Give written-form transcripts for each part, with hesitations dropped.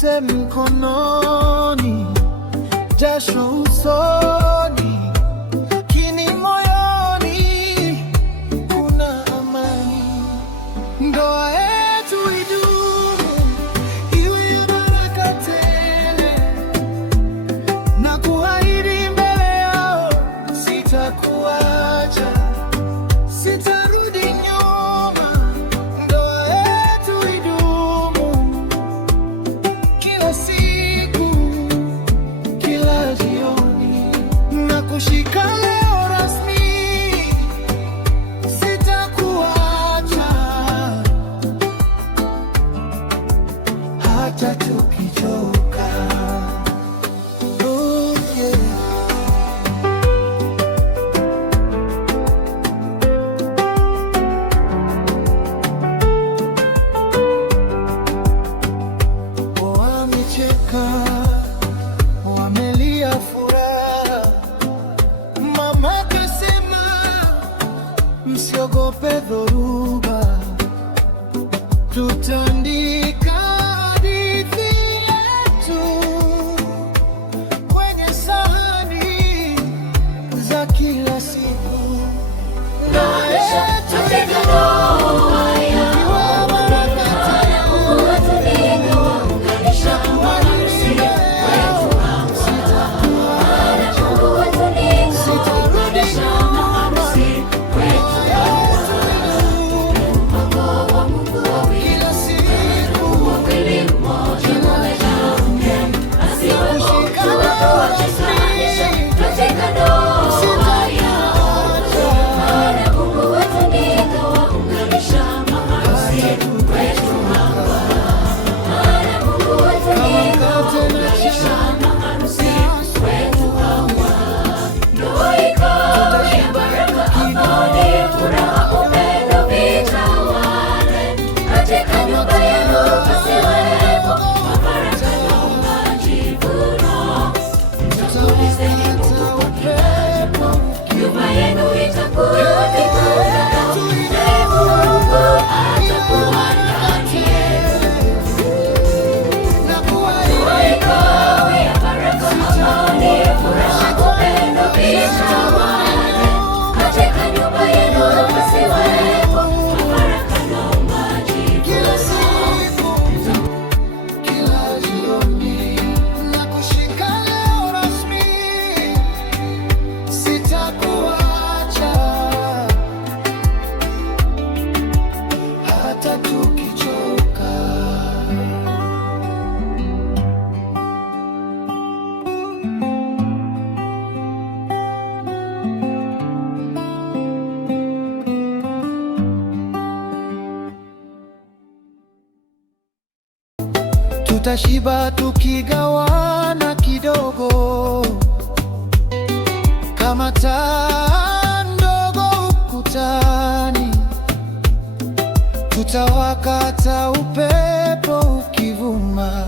pete mkononi, jasho usoni, lakini moyoni kuna amani. Ndoa yetu idumu, iwe ya baraka tele, na kuahidi mbele yao sitakuacha, sitarudi nyuma. Ndoa yetu idumu, kila siku, kila jioni, na kushika leo rasmi, sitakuacha hata tukichoka. Oh, yeah. Wamecheka, wamelia furaha. Mama kasema msiogope dhoruba, tutaandika hadithi yetu kwenye sahani za kila siku. Ndoa yetu tutashiba tukigawana kidogo, kama taa ndogo ukutani, tutawakata upepo ukivuma.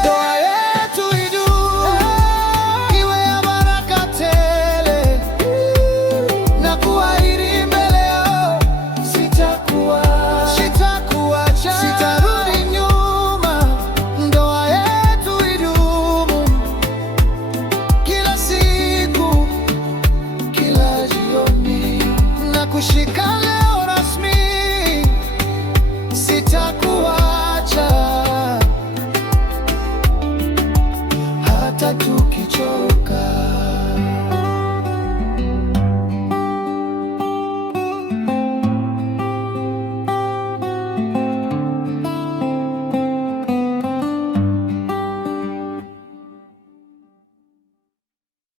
Ndoa yetu idumu, iwe ya baraka tele, na kuahidi mbele yao sitakuacha, sitarudi nyuma. Ndoa yetu idumu, kila siku, kila jioni, na kushika leo rasmi, sitakuacha.